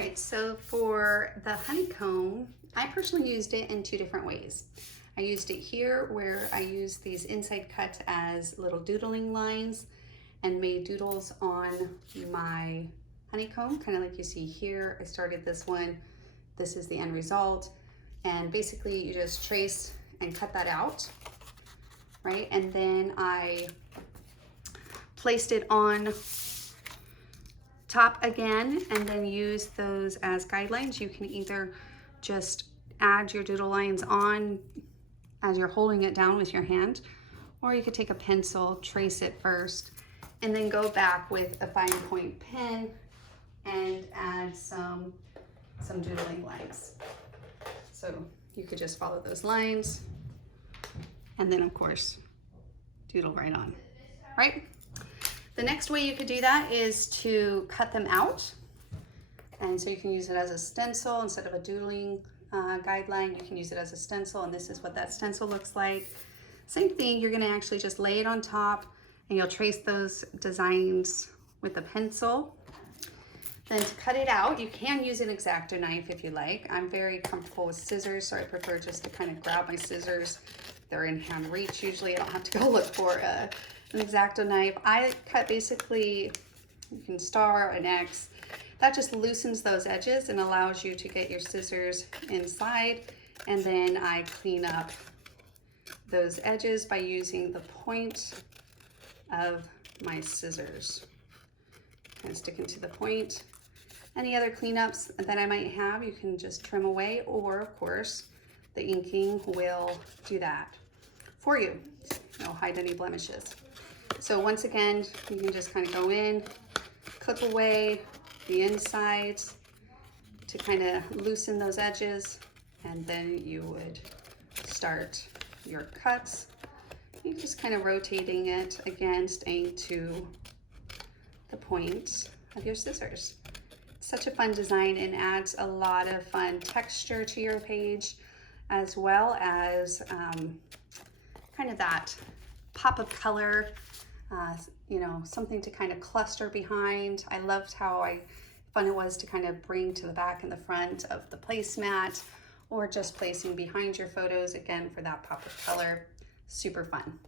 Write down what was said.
right, so for the honeycomb, I personally used it in two different ways. I used it here where I used these inside cuts as little doodling lines and made doodles on my honeycomb, kind of like you see here. I started this one. This is the end result. And basically you just trace and cut that out, right? And then I placed it on top again and then use those as guidelines. You can either just add your doodle lines on as you're holding it down with your hand, or you could take a pencil, trace it first, and then go back with a fine point pen and add some doodling lines. So you could just follow those lines and then of course doodle right on, right? The next way you could do that is to cut them out. And so you can use it as a stencil instead of a doodling guideline. You can use it as a stencil, and this is what that stencil looks like. Same thing, you're gonna actually just lay it on top and you'll trace those designs with a pencil. Then to cut it out, you can use an X-Acto knife if you like. I'm very comfortable with scissors, so I prefer just to kind of grab my scissors. They're in hand reach usually. I don't have to go look for an X-Acto knife. I cut basically, you can star, an X. That just loosens those edges and allows you to get your scissors inside. And then I clean up those edges by using the point of my scissors. And sticking to the point. Any other cleanups that I might have, you can just trim away, or of course, the inking will do that for you. It'll hide any blemishes. So once again, you can just kind of go in, clip away the insides to kind of loosen those edges, and then you would start your cuts. You're just kind of rotating it, again, staying to the point of your scissors. It's such a fun design and adds a lot of fun texture to your page, as well as kind of that pop of color, you know, something to kind of cluster behind. I loved how fun it was to kind of bring to the back and the front of the placemat, or just placing behind your photos, again, for that pop of color. Super fun.